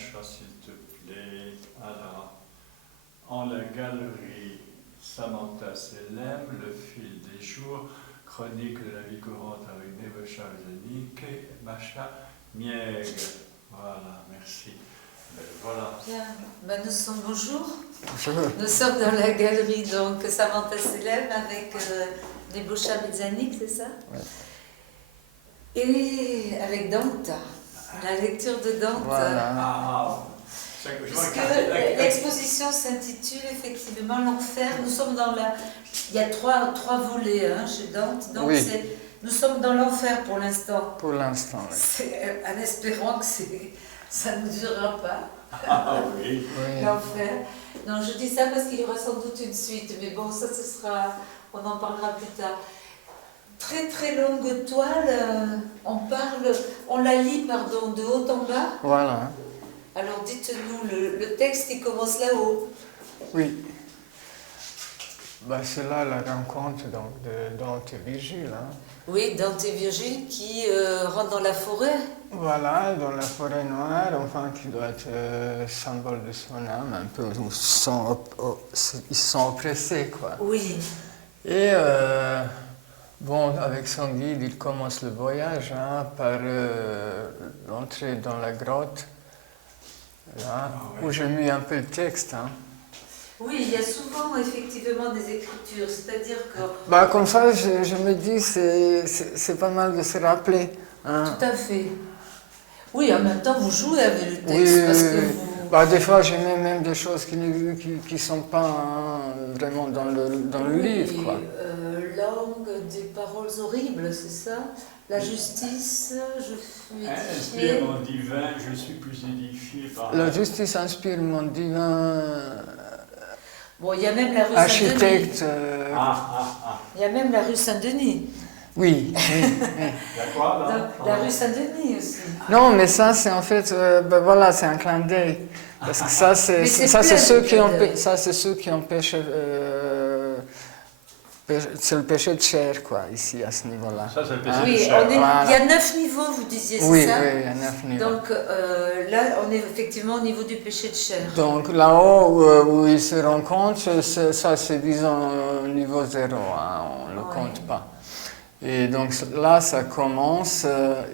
Macha, s'il te plaît. Alors, en la galerie Samantha Selem, Le fil des jours, chronique de la vie courante avec Nebosha Zanik et Macha Mieg. Voilà, merci. Ben, voilà. Bien. Ben, bonjour. Nous sommes dans la galerie donc Samantha Selem avec Nebosha Zanik, c'est ça? Ouais. Et avec Dante, la lecture de Dante. Voilà. Puisque l'exposition s'intitule effectivement L'Enfer. Nous sommes dans la... Il y a trois volets chez Dante, donc oui. Nous sommes dans l'enfer pour l'instant. Pour l'instant, oui. En espérant que ça ne durera pas. Ah oui. L'enfer. Non, je dis ça parce qu'il y aura sans doute une suite, mais bon, ça ce sera... On en parlera plus tard. Très très longue toile, on la lit, pardon, de haut en bas. Voilà. Alors dites-nous, le texte il commence là-haut. Oui. Bah, c'est là la rencontre donc, de Dante et Virgile. Hein. Oui, Dante et Virgile qui rentrent dans la forêt. Voilà, dans la forêt noire, enfin qui doit être symbole de son âme, un peu, ils sont oppressés, quoi. Oui. Et bon, avec son guide, il commence le voyage par l'entrée dans la grotte, là, où j'ai mis un peu le texte. Hein. Oui, il y a souvent effectivement des écritures, c'est-à-dire que... Bah, comme ça, je me dis, c'est pas mal de se rappeler. Hein. Tout à fait. Oui, en même temps, vous jouez avec le texte, oui, parce que vous... Bah, des fois, j'ai même des choses qui ne sont pas vraiment dans le livre, quoi. Langue des paroles horribles, c'est ça? La justice, je suis édifié. Inspire mon divin, je suis plus édifié par... La justice inspire mon divin... Bon, il y a même la rue architecte. Saint-Denis. Il y a même la rue Saint-Denis. Oui. Il y a quoi, là? La rue Saint-Denis aussi. Non, mais ça, c'est en fait... voilà, c'est un clin d'œil. Parce que ça, c'est ceux qui ont péché... c'est le péché de chair, quoi, ici, à ce niveau-là. Ça, c'est le péché de chair. Voilà. Il y a 9 niveaux, vous disiez, c'est ça? Oui, il y a 9 niveaux. Donc là, on est effectivement au niveau du péché de chair. Donc là-haut, où ils se rencontrent, ça, c'est, disons, niveau 0, hein, on ne le compte pas. Et donc là, ça commence,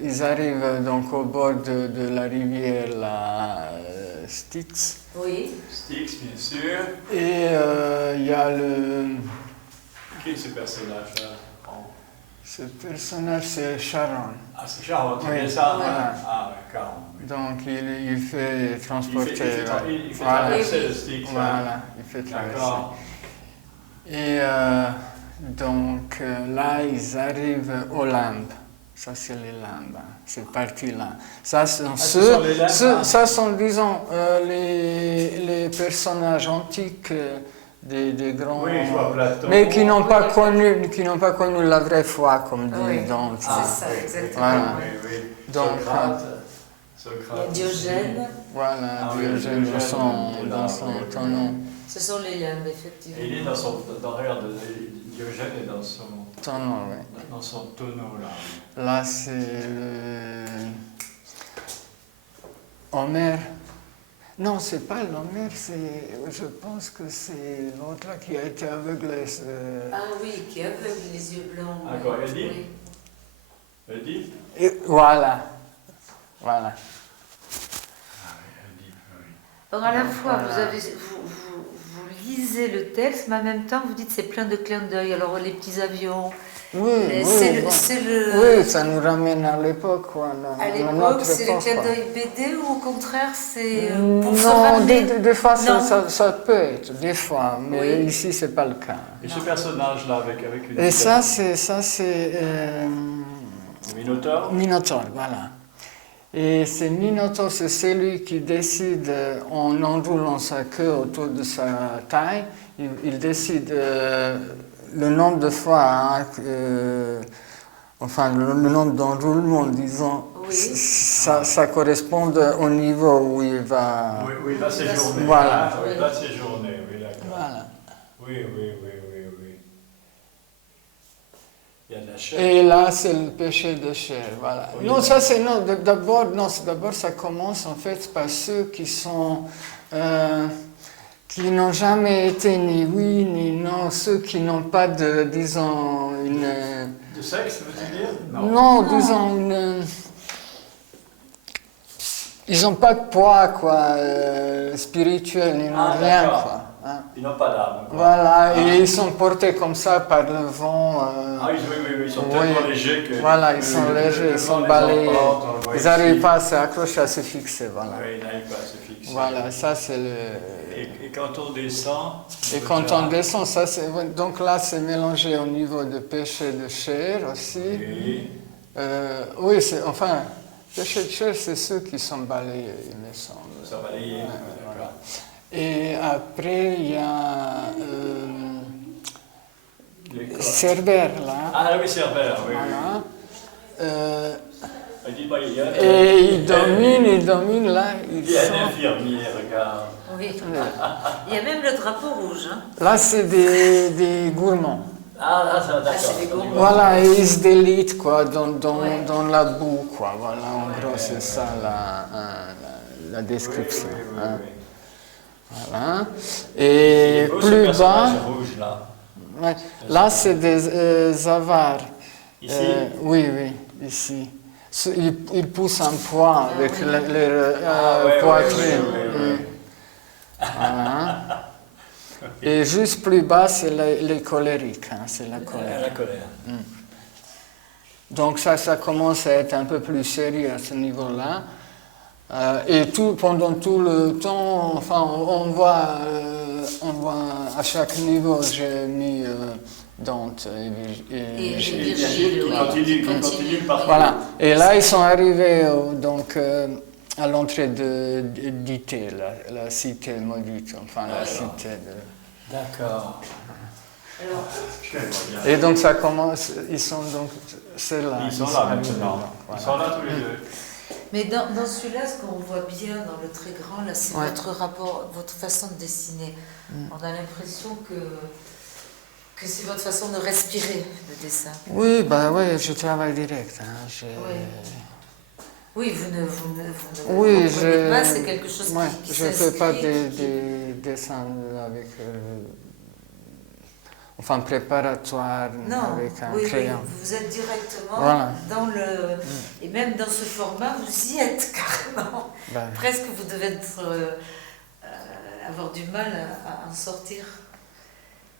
ils arrivent donc au bord de la rivière, la Styx. Oui. Styx, bien sûr. Et il y a le... Qui est ce personnage-là? Ce personnage, c'est Charon. Ah, c'est Charon, c'est oui. ça? Ouais. Ah, oui, Charon. Oui. Donc il fait transporter... Il fait traverser le Styx. Voilà, il fait traverser. D'accord. Et donc là, ils arrivent aux limbes. Ça, c'est les limbes, hein. Cette partie-là. Ça, ça sont, disons, les personnages antiques des grands... Oui, je vois Platon. Mais qui n'ont pas connu la vraie foi, comme dit Dante. C'est ça, exactement. Voilà. Oui. Donc, Socrate. Diogène. Voilà, Diogène dans son tonneau. Ce sont les limbes, effectivement. Et il est dans son... Regarde, Diogène est dans son... Tonneau, oui. Dans son tonneau, là. Là, c'est Homère. Non, c'est pas l'Homère, je pense que c'est l'autre là qui a été aveuglé. Ah oui, qui est aveugle, les yeux blancs. Encore, Edith? Oui. Edith? Et voilà. Ah oui, Edith, oui. Donc à la fois, vous lisez le texte, mais en même temps, vous dites c'est plein de clins d'œil. Alors les petits avions... Oui, ça nous ramène à l'époque. À l'époque, c'est le clin d'œil BD ou au contraire, c'est pour se non, ramener... des fois, ça peut être, des fois, mais ici, c'est pas le cas. Et ce personnage-là, avec une... Et ça, c'est Minotaure? Minotaure, voilà. Et c'est Minotaure, c'est celui qui décide, en enroulant sa queue autour de sa taille, il décide... le nombre de fois, le nombre d'enroulements, disons, ça correspond au niveau où il va... Oui, il va séjourner. Voilà. Ah, il va séjourner, oui, d'accord. Voilà. Oui. Il y a de la chair. Et là, c'est le péché de chair, voilà. Oui, Non, non. ça c'est non. D'abord, ça commence en fait par ceux qui sont qui n'ont jamais été ni oui ni non, ceux qui n'ont pas de, disons, une. De sexe, veux-tu dire? Non, disons une. Ils n'ont pas de poids, quoi, spirituel, ils n'ont Ah, rien, d'accord. quoi. Hein. Ils n'ont pas d'âme. quoi. Voilà, Ah. et ils sont portés comme ça par le vent. Ah oui, ils sont oui. tellement légers que... Voilà, ils sont légers, ils sont balayés. Ils n'arrivent pas à s'accrocher, à se fixer, voilà. Oui, ils n'arrivent pas à se fixer. Voilà, ça c'est le... Et quand on descend... Et quand on descend, ça c'est... Donc là, c'est mélangé au niveau de péché de chair aussi. Oui. Oui, enfin, péché de chair, c'est ceux qui sont balayés, il me semble. Ça va aller, d'accord. Et après, il y a Les corps. Cerbère, là. Ah oui, Cerbère, oui. Voilà. Ah, dis-moi, il y a... Et il domine, là. Il y a un infirmier, regarde. Oui. Il y a même le drapeau rouge. Hein. Là, c'est des gourmands. Ah, ça, d'accord. c'est des gourmands. Voilà, et ils se délitent, quoi, dans Ouais. la boue, quoi. Voilà, en gros, c'est ça la description. Oui, oui, hein. oui. Voilà. Il Et est beau, ce plus bas, personnage rouge, là. ouais, là, c'est des avares. Ici Oui, ici. Ils poussent un poids avec oui. leur ouais, poitrine. oui. Voilà. Et juste plus bas, c'est les colériques, hein, c'est la colère. La colère. Donc ça commence à être un peu plus sérieux à ce niveau-là. Et pendant tout le temps, enfin, on voit à chaque niveau, j'ai mis Dante et Virgile, oui. Continue par... voilà. Et là, ils sont arrivés donc, à l'entrée d'Ité, la cité maudite, enfin la cité de... D'accord. Alors, Je vois bien. Et donc ça commence, ils sont donc, c'est là. Ils sont là arrivés maintenant. là, voilà. Ils sont là tous les deux. mais dans celui-là, ce qu'on voit bien dans le très grand, là, c'est Ouais. votre rapport, votre façon de dessiner. On a l'impression que c'est votre façon de respirer, le dessin. Oui, bah oui, je travaille direct. Hein, Oui, vous ne Oui, comprenez pas, c'est quelque chose ouais, qui je ne fais pas s'inscrit, des dessins avec, enfin préparatoire Non, avec un oui, crayon. vous êtes directement Voilà. dans le... Et même dans ce format, vous y êtes carrément. Ben, Presque vous devez avoir du mal à en sortir.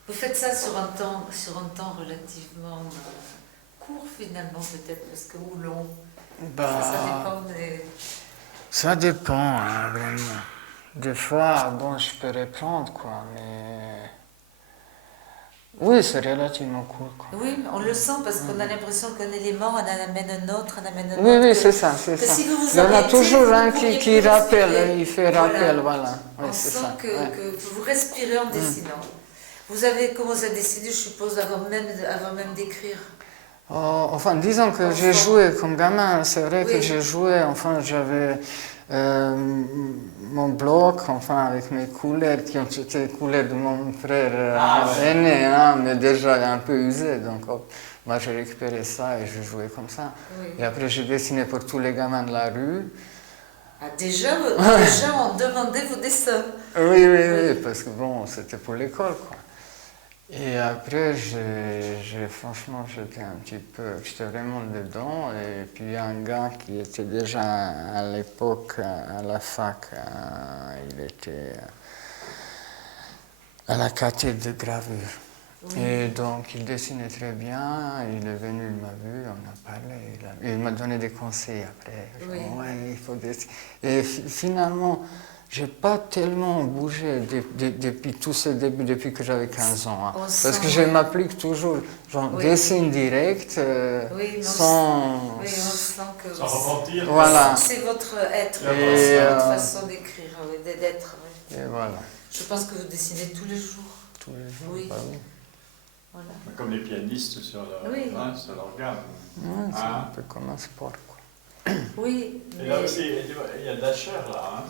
Vous faites ça sur un temps relativement court finalement peut-être, parce que ou long. Ça dépend des... Ça dépend, hein, vraiment. Des fois, bon, je peux reprendre, quoi, mais... Oui, c'est relativement court, quoi. Oui, on le sent parce qu'on a l'impression qu'un élément, on en amène un autre, on amène un Oui, autre. oui, que- c'est ça, c'est que ça. si vous vous Il y en a arrêtez, toujours vous un ne pourriez qui plus rappelle, respirer. il fait rappel, voilà. Oui, On c'est sent ça. que, ouais. que vous respirez en dessinant. Vous avez commencé à dessiner, je suppose, avant même d'écrire. Oh, enfin, disons que j'ai joué comme gamin, c'est vrai que Oui. j'ai joué, enfin, j'avais mon bloc, enfin, avec mes couleurs, qui ont été les couleurs de mon frère aîné, hein, mais déjà un peu usé, donc hop, moi j'ai récupéré ça et je jouais comme ça. Oui. Et après, j'ai dessiné pour tous les gamins de la rue. Ah, déjà, on demandait vos dessins. Oui, parce que bon, c'était pour l'école, quoi. Et après, franchement, j'étais vraiment dedans. Et puis, il y a un gars qui était déjà à l'époque à la fac, il était à la cátedre de gravure. Oui. Et donc, il dessinait très bien, il est venu, il m'a vu, on a parlé, il m'a donné des conseils après. Oui. Genre, ouais, il faut dessiner. Et finalement, j'ai pas tellement bougé depuis tout ce début, depuis que j'avais 15 ans. Hein. Parce que je m'applique toujours, genre, dessine direct, sans... Oui, on sent que... Sans repentir. Voilà. C'est votre être, Et, c'est votre façon d'écrire, d'être. Oui. Et voilà. Je pense que vous dessinez tous les jours. Tous les jours, Oui. bah oui. Voilà. Comme les pianistes sur l'organe. Ouais, c'est un peu comme un sport, quoi. Oui, Et là aussi, il y a de la chair, là. Hein.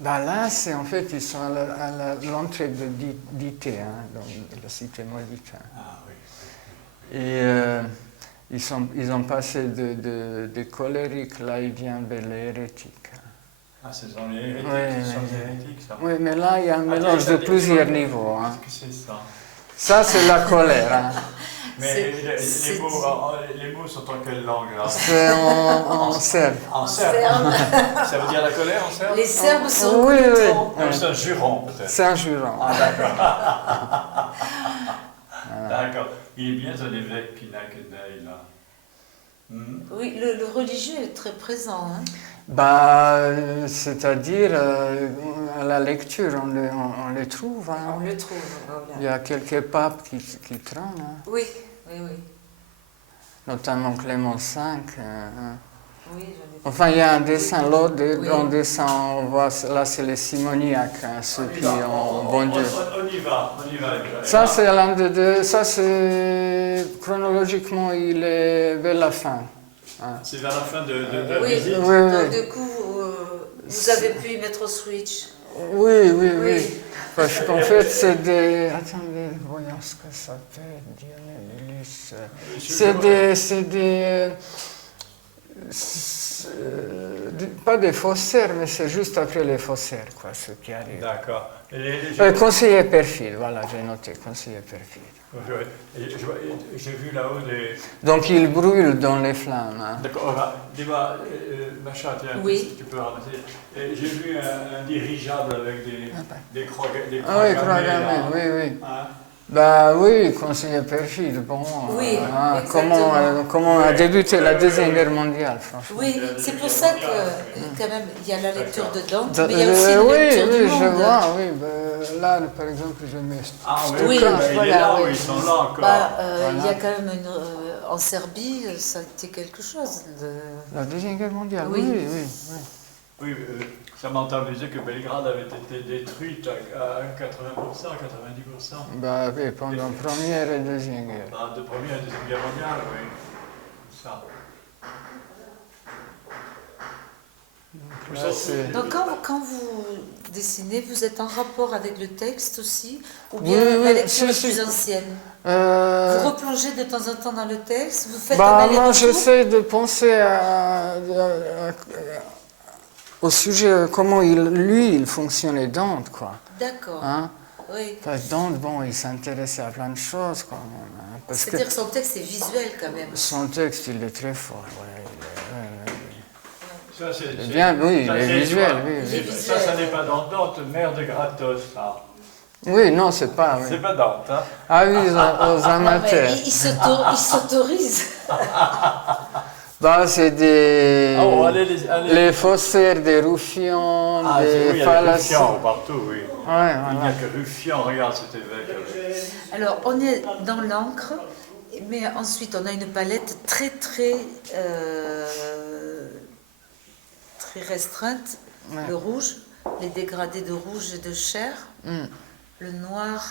Bah là, c'est en fait, ils sont à l'entrée d'Ité, hein, dans la cité maudite. Hein. Ah oui. Et ils ont passé de colériques, là il vient vers les hérétiques. Ah, ce sont les hérétiques, Oui, ce sont oui, les oui. hérétiques, ça. Oui, mais là il y a un mélange de plusieurs niveaux. Hein. Qu'est-ce que c'est ça? Ça c'est la colère. Hein. Mais les mots sont en quelle langue là? C'est en serbe. En serbe. Ça veut dire la colère en serbe? Les Serbes sont Oui, oui. glouton. Ah, c'est un juron peut-être. C'est un jurant. Ah d'accord. D'accord. Il est bien un évêque Pinakenei là. Hmm. Oui, le religieux est très présent. Hein. Bah, c'est-à-dire, à la lecture, on les trouve. Hein. On le trouve, Il y voilà. a quelques papes qui trônent, hein. Oui, oui, oui. Notamment Clément V. Oui, j'en ai- Enfin, il y a un dessin, Oui. l'autre, Oui. on descend, on voit, là c'est les simoniaques, hein, ceux qui ont bon Dieu. On y va. Ça c'est l'un de deux, ça c'est, chronologiquement, il est vers la fin. Hein. C'est vers la fin de la Oui, visite. Oui, oui. donc du coup, vous avez pu y mettre au switch. Oui, oui, oui. Oui. Parce qu'en fait, c'est des. Attendez, voyons ce que ça fait, Dionylus. C'est pas des faussaires, mais c'est juste après les faussaires, quoi, ce qui arrive. D'accord. Conseiller perfide, voilà, j'ai noté, conseiller perfide. J'ai vu là-haut des... Donc il brûle dans les flammes. Hein. D'accord, dis-moi, Macha, tiens, Oui. si tu peux ramasser. J'ai vu un dirigeable avec des croix Ah oui, croix gammées, là. gammées, oui, oui. Hein? Bah oui, conseiller perfide, bon. Oui, Hein, exactement. comment a débuté la Deuxième Guerre mondiale, franchement. Oui, c'est pour ça que quand même il y a la lecture de Dante, mais il y a Oui, aussi la lecture oui, du je monde. vois, oui. Ben, là, par exemple, je mets. Ah oui, Oui, ben, il est voilà, là, oui. oui, ils sont là encore. Bah, Voilà. il y a quand même en Serbie, ça a été quelque chose. La Deuxième Guerre mondiale, Oui. oui, oui. Oui, Samantha me disait que Belgrade avait été détruite à 80%, 90%. Bah oui, pendant Première et Deuxième Guerre. De Première et Deuxième Guerre mondiale, oui. Ça. Là, c'est- Donc quand vous dessinez, vous êtes en rapport avec le texte aussi, ou Oui, bien oui, la lecture est si. plus ancienne? Euh, Vous replongez de temps en temps dans le texte, vous faites un Bah, moi, aller-retour? j'essaie de penser au sujet, comment il fonctionnait Dante, quoi. D'accord, Hein? oui. Parce que Dante, bon, il s'intéressait à plein de choses, quand même. Hein, parce que C'est-à-dire que son texte est visuel quand même. son texte, il est très fort. Ouais, Ça, c'est bien, oui, ça, il est c'est- visuel, tu vois, oui, Il est oui. visuel. Ça n'est pas dans Dante, mère de Gratos, ça. Oui, non, c'est pas. Oui. C'est pas Dante, hein. Ah oui, aux Non, mais amateurs. il s'autorise. Bah, c'est des. Oh, allez. Les faussaires, des ruffians, Ah, des oui, il y a des fallacies. Ruffians partout, oui. Ouais, Il n'y voilà. a que Ruffian, regarde cet évêque. Alors, on est dans l'encre, mais ensuite on a une palette très restreinte. Ouais. Le rouge, les dégradés de rouge et de chair, Hmm. le noir.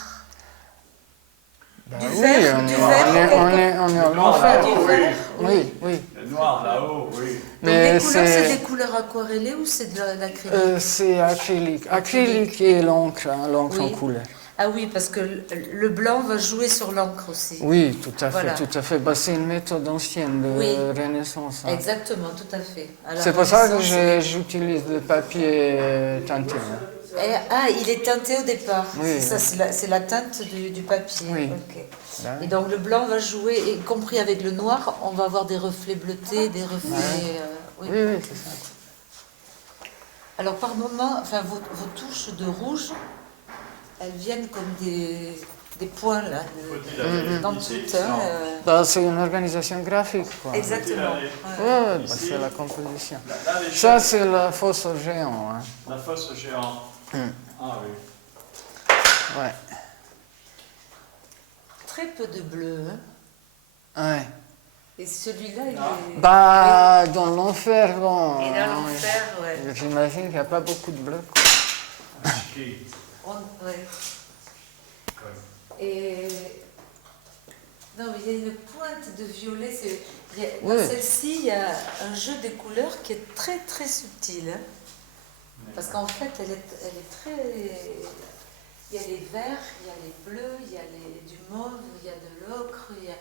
Bah Du oui, vert, on du est- vert, on est en noir, enfer. là-haut, du vert, Oui, oui. Le noir là-haut, oui. Donc Mais les couleurs, c'est des couleurs aquarellées ou c'est de l'acrylique? c'est acrylique. Acrylique et l'encre, hein, l'encre en Oui. couleur. Ah oui, parce que le blanc va jouer sur l'encre aussi. Oui, tout à fait, Voilà. tout à fait. Bah, c'est une méthode ancienne de Oui. Renaissance. Hein. Exactement, tout à fait. À la C'est pour ça que Renaissance, j'utilise le papier teinté. Hein. il est teinté au départ. Oui. C'est ça, c'est la teinte du papier. Oui. Ok. Là. Et donc le blanc va jouer, y compris avec le noir, on va avoir des reflets bleutés, des reflets. Oui. Oui, oui, c'est ça. Alors par moment, enfin vos touches de rouge, elles viennent comme des points là, Faut-il aller dans ici? tout. Hein, Non. Bah, c'est une organisation graphique, quoi. Exactement. Ouais, Ouais. ouais, bah, c'est la composition. Là, les Ça, choses- c'est la fosse aux géants. Hein. La fosse géant. Hmm. Ah oui. Ouais. Très peu de bleu. Hein. Ouais. Et celui-là, il Ah. est. Bah, dans l'enfer, bon. Et dans l'enfer, ouais. J'imagine qu'il n'y a pas beaucoup de bleu. Quoi. Qui? Ouais. Et. Non, mais il y a une pointe de violet. Dans Oui. celle-ci, il y a un jeu des couleurs qui est très très subtil. Hein. Parce qu'en fait, elle est très. Il y a les verts, il y a les bleus, il y a du mauve, il y a de l'ocre, il y a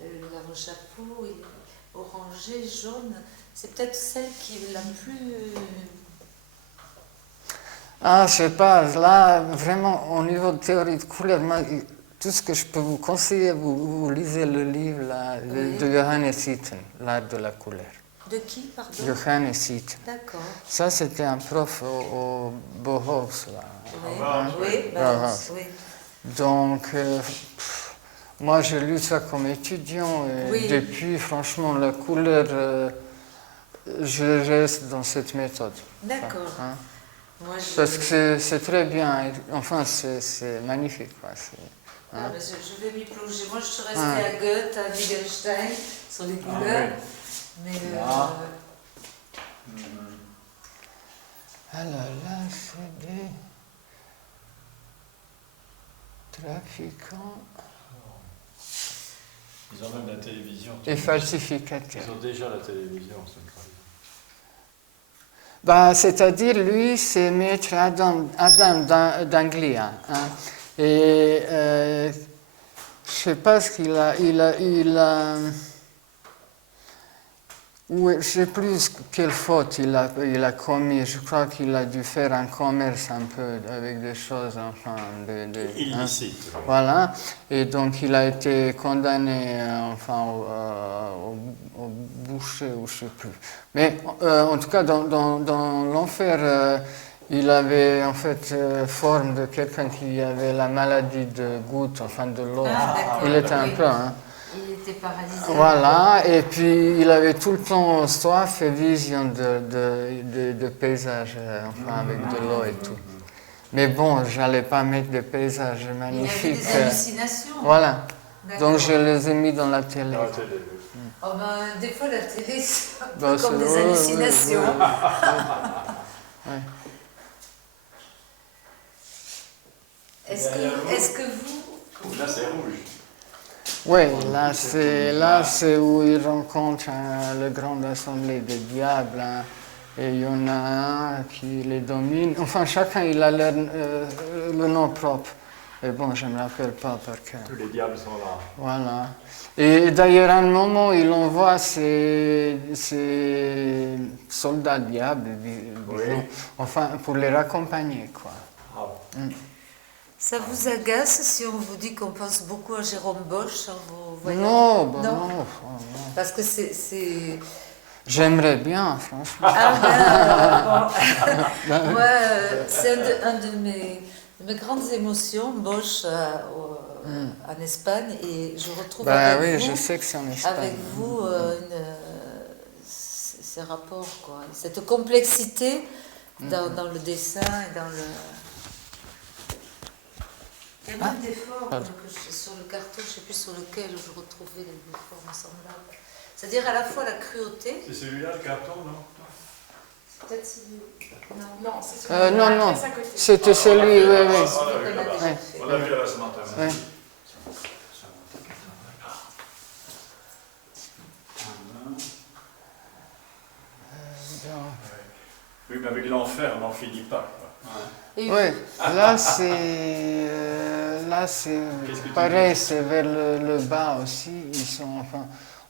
Elle a un chapeau, il est orangé, jaune. C'est peut-être celle qui est la plus... Ah, je sais pas, là, vraiment, au niveau de théorie de couleur, moi, tout ce que je peux vous conseiller, vous lisez le livre là, Oui. de Johannes Itten, L'art de la couleur. De qui, pardon? Johannes Itten. D'accord. Ça, c'était un prof au Bauhaus, là. Oui, Ah, oui, Bauhaus. oui. Donc, moi, j'ai lu ça comme étudiant, et Oui. depuis, franchement, la couleur, je reste dans cette méthode. D'accord. Hein. Moi, je... Parce que c'est très bien, enfin, c'est magnifique, quoi. Ah, ben, je vais m'y plonger. Moi, je suis restée à Goethe, à Wittgenstein, sur les couleurs. Mais Là. Alors là, c'est des trafiquants Ils ont même la télévision. et falsificateurs. Ils ont déjà la télévision, c'est incroyable. Bah, c'est-à-dire, lui, c'est maître Adam d'Anglia. Hein. Et je sais pas ce qu'il a. Oui, je sais plus quelle faute il a commis. Je crois qu'il a dû faire un commerce un peu avec des choses, enfin, Illicite. hein. Voilà. Et donc il a été condamné, enfin, au boucher ou je sais plus. Mais en tout cas, dans l'enfer, il avait en fait forme de quelqu'un qui avait la maladie de goutte, enfin de l'eau. Il était un peu. Hein. il était paralysé. Voilà, et puis il avait tout le temps soif et vision de paysages, enfin avec de l'eau et tout. Mais bon, j'allais pas mettre des paysages magnifiques. Il avait des hallucinations. Voilà, D'accord. donc je les ai mis dans la télé. Dans la télé, oui. Oh ben, des fois, la télé, c'est un peu Bah, comme c'est- des ouais, hallucinations. Ouais. Est-ce que vous... Là, c'est rouge. Oui, là c'est où il rencontre le grand assemblée des diables, hein, et il y en a un qui les domine. Enfin, chacun il a le nom propre. Et bon, je ne me rappelle pas par cœur. Tous les diables sont là. Voilà. Et d'ailleurs, à un moment, il envoie ses soldats diables, disons, enfin, pour les raccompagner, quoi. Ah. Ça vous agace si on vous dit qu'on pense beaucoup à Jérôme Bosch en vous voyant? Non, bah Non. non. Parce que c'est... J'aimerais bien, franchement. Ah ben, bon. Moi, c'est un de mes grandes émotions, Bosch, en Espagne, et je retrouve Bah avec oui, vous, je sais que c'est en Espagne. avec vous ces rapports, quoi. Cette complexité dans le dessin et dans le... Il y a même des formes sur le carton, je ne sais plus sur lequel je retrouvais des formes semblables. C'est-à-dire à la fois la cruauté. C'est celui-là, le carton, non? C'est peut-être celui. Non, Non, c'est celui non, à côté. c'était celui, oui, oui. On l'a vu là-bas. Ouais. On l'a vu là ce matin. Ouais. Oui, mais avec l'enfer, on n'en finit pas. Quoi. Et Oui, là c'est Qu'est-ce que tu pareil, dis? c'est vers le bas aussi. Ils sont, enfin,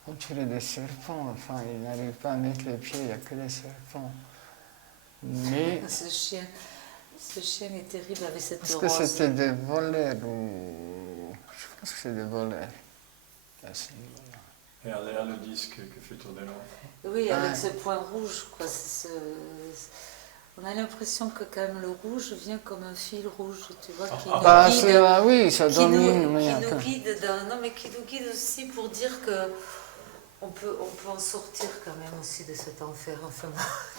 on dirait des serpents. Enfin, ils n'arrivent pas à mettre les pieds. Il n'y a que des serpents. Mais ce chien est terrible avec cette est-ce que rose. c'était des voleurs ou je pense que c'est des voleurs. Là, c'est des voleurs. Et regarde le disque que fait tourner l'enfer. Oui, avec Ouais. ce point rouge, quoi. On a l'impression que quand même le rouge vient comme un fil rouge, tu vois, qui nous Bah, guide. oui, ça Qui domine. nous, mais qui attends. nous guide qui nous guide aussi pour dire que on peut en sortir quand même aussi de cet enfer, enfin,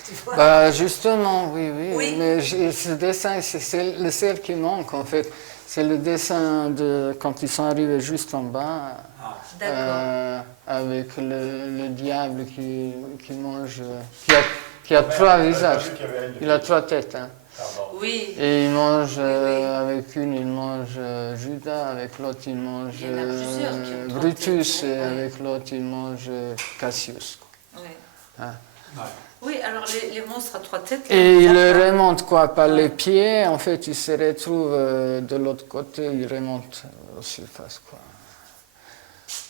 tu vois. Bah justement, oui. Oui. Mais ce dessin, c'est le seul qui manque en fait. C'est le dessin de quand ils sont arrivés juste en bas, D'accord. avec le diable qui mange, qui a trois visages. Il a trois têtes. Hein. Oui. Et il mange, Oui, oui. avec une, il mange Judas, avec l'autre, il mange Il y en a plusieurs qui ont trois Brutus, têtes, et oui. avec l'autre, il mange Cassius. Oui. Hein. Oui, alors les monstres à trois têtes. Et il d'accord. remonte quoi par les pieds, en fait il se retrouve de l'autre côté, il remonte aux surfaces quoi.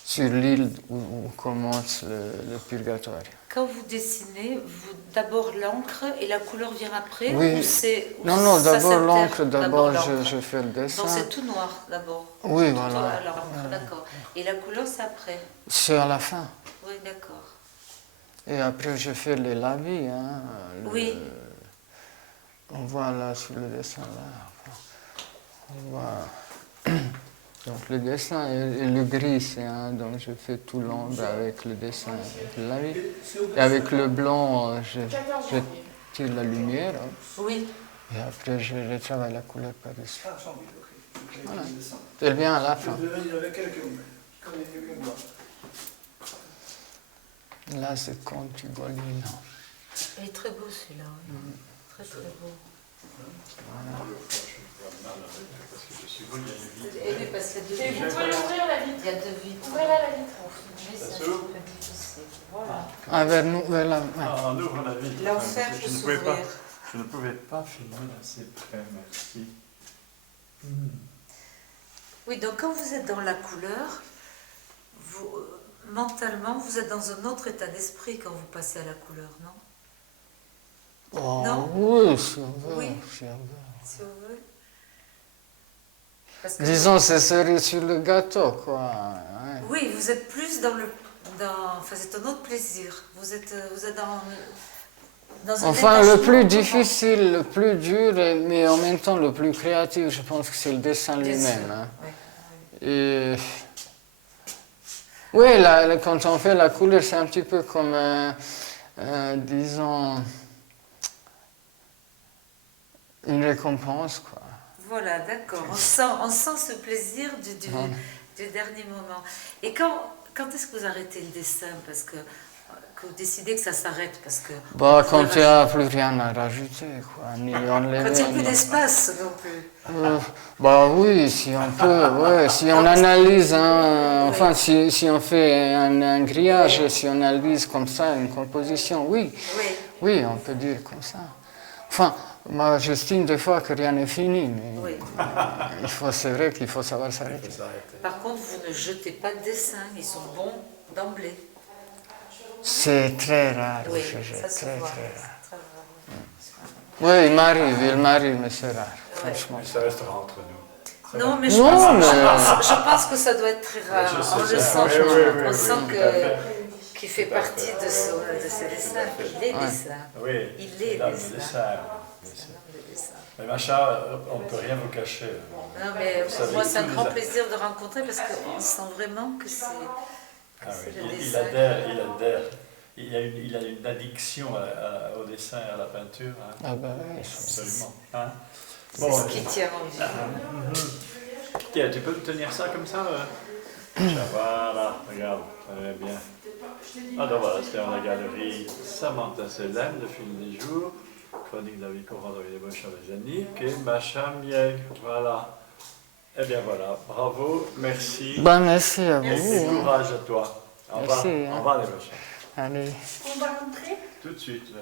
sur l'île où commence le purgatoire. Quand vous dessinez, d'abord l'encre et la couleur vient après Oui. ou c'est, ou Non, ça d'abord s'altère? l'encre, d'abord l'encre. je fais le dessin. Donc c'est tout noir d'abord. Oui, Tout voilà. à l'encre, d'accord. Et la couleur c'est après. C'est à la fin. Oui, d'accord. Et après, je fais les lavis. Hein, Oui. On voit là sur le dessin, là. On voit. Donc le dessin et le gris, donc je fais tout l'ombre avec le dessin, avec le lavis. Et avec le blanc, je tire la lumière. Hein, Oui. et après, je travaille la couleur par-dessus. Ah, 100 000, ok. Voilà. Elle vient à la fin. Je vais venir avec elle comme une moi. Là, c'est Contigolino. Il est très beau celui-là. Oui. Très très beau. Et oui, parce qu'il y a deux Et vitres. vous pouvez l'ouvrir la vitre. Il y a deux vitres. Ouvrez-la la vitre. Mais c'est un peu difficile. Voilà. Ah, vers nous, vers la. Ouais. Ah, on ouvre la vitre. L'enfer Je peut ne pouvais s'ouvrir. pas- Je ne pouvais pas filmer d'assez près, merci. Oui, donc quand vous êtes dans la couleur, vous, mentalement, vous êtes dans un autre état d'esprit quand vous passez à la couleur, non? Oh, Non. oui, si on veut. Oui. Si on veut. Si vous voulez. Parce que Disons, c'est cerise sur le gâteau, quoi. Ouais. oui, vous êtes plus dans le... enfin, c'est un autre plaisir. Vous êtes dans un Enfin, le plus détachement. difficile, le plus dur, mais en même temps le plus créatif, je pense que c'est le dessin Bien sûr. lui-même. Hein. Oui. Et... Oui, quand on fait la couleur, c'est un petit peu comme, disons, une récompense, quoi. Voilà, d'accord. On sent ce plaisir du dernier moment. Et quand est-ce que vous arrêtez le dessin? Parce que vous décidez que ça s'arrête parce que Bah, quand il n'y a plus rien à rajouter, quoi. Ni enlever, quand il n'y a plus ni- d'espace non plus. bah oui, si on peut, ouais, si on analyse, enfin, si on fait un grillage, si on analyse comme ça une composition, oui. Oui. Oui, on peut dire comme ça. Enfin, moi, j'estime des fois que rien n'est fini, mais Oui. c'est vrai qu'il faut savoir s'arrêter. Par contre, vous ne jetez pas de dessins, ils sont bons d'emblée. C'est très rare, Oui, je jette, ça se très, voit. très rare. C'est très rare. Oui, il m'arrive, mais c'est rare, franchement. Mais ça restera entre nous. Non, mais je Non, pense que ça doit être très rare. Je sais On le ça. sent, Oui, on sent tout à fait. qu'il fait partie de ses dessins. Il est dessins. Oui, Il est là, le dessin. dessin. C'est l'homme de dessin. Mais Macha, on ne peut rien vous cacher. Non, mais Vous savez, moi, c'est un tous les grand a- plaisir de rencontrer parce qu'on sent vraiment que c'est Ah oui, le il dessin. adhère. Il a une addiction au dessin et à la peinture. Hein. Ah ben oui, Absolument. Hein. C'est ce qui tient en vie. Tiens, tu peux me tenir ça comme ça Voilà, regarde, ça va bien. Ah donc voilà, c'était dans la galerie Samantha Selem, Le fil des jours, chronique de la vie courante avec les Boches Chavezanique et Macha Mieg. Voilà. Eh bien voilà, bravo, merci. Ben, merci à Et vous. courage à toi. Au revoir, Merci, hein. au revoir les Boches. Allez. On va rentrer. Tout de suite.